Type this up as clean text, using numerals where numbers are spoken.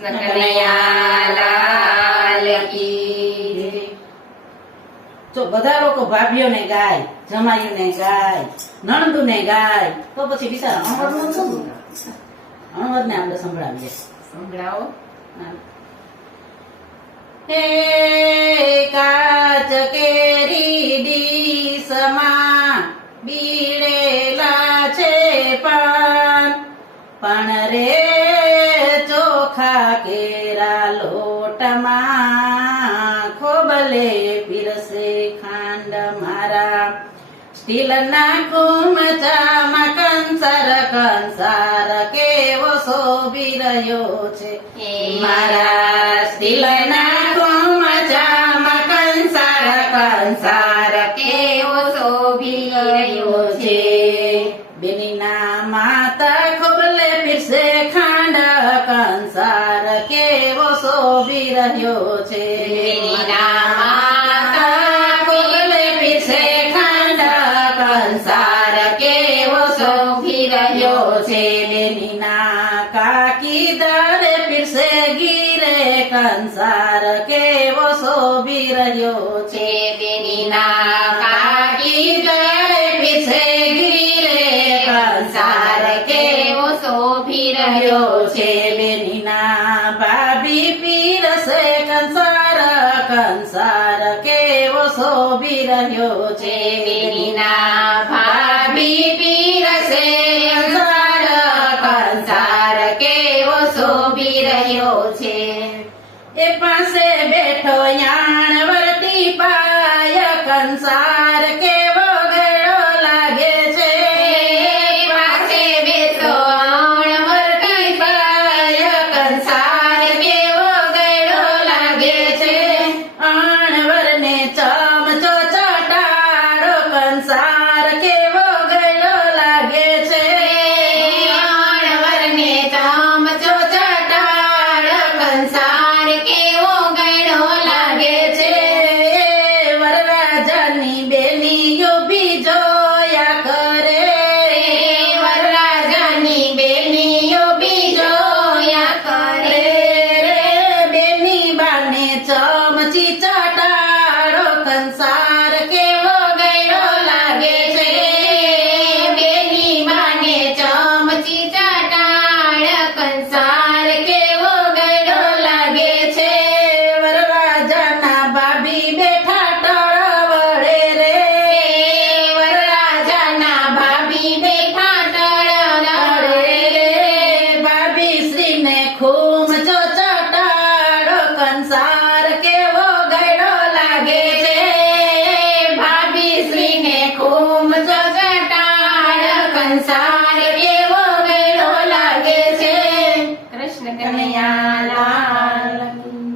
કનૈયાલાલ કી જય। જો બધા લોકો ભાભીઓને ગાય, જમાઈઓને ગાય, નણંદુને ગાય, તો પછી બિચારા અણવરનું શું? અણવરને આપણે સંભળાવીએ। સંભળાવો। હે કાચ કેરી ડીશમાં બીડેલા છે પાન, પણ રે ચોખા કેરા લોટમાં ખોબલે પીરસે ખાંડ મારા। સ્ટીલના કુમચામાં કંસાર કેવો શોભી રહ્યો છે મારા। સ્ટીલના કુમચામાં કંસાર કેવો શોભી રહ્યો છે। બેનીના માતા ખોબલે પીરસે ખાંડ, કંસાર કેવો શોભી રહ્યો છે બેનીના માતા ખોબલે પીરસે ખાંડ, કંસાર કેવો શોભી રહ્યો છે। બેનીના કાકી દરે પીરસે ગીરે, કંસાર કેવો શોભી રહ્યો છે। બેનીના કાકી દરે પીરસે ગીરે, કંસાર કેવો શોભી રહ્યો રહ્યો છે। બેનીના ભાભી પીરસે કંસાર કેવો શોભી રહ્યો છે। બેનીના ભાભી પીરસે કંસાર કેવો શોભી રહ્યો છે। એ પાસે બેઠો યાણ વર્તી પાય, કંસાર કેવો ગળો લાગે છે। પાસે બેસો અણવરતી પાય, કંસાર કેવો ગળો લાગે છે। અણવરને ચમચો ચટાડો, કંસાર કેવો ગળો લાગે છે। અણવરને ચમચો ચટાડ, કંસાર કેવો ગળો લાગે છે। વરરાજાની બેનીઓ બી જોયા કરે, વરરાજાની બેનીઓ બીજોયા કરે। બેની બાને ચમચી ચટાડો, કંસાર કેવો ગળો લાગે છે। બેની બાને ચમચી ચટાડ, કંસાર કેવો ગળો લાગે છે। વરરાજાના ભાભી બેઠા ટળવળે રે, વરરાજાના ભાભી બેઠા ટળવળે રે। ભાભી શ્રીને ખૂમચો ચટાડો, કંસાર કેવો ગળો લાગે છે। ભાભી શ્રીને ખૂબ ચટાડ, કંસાર કેવો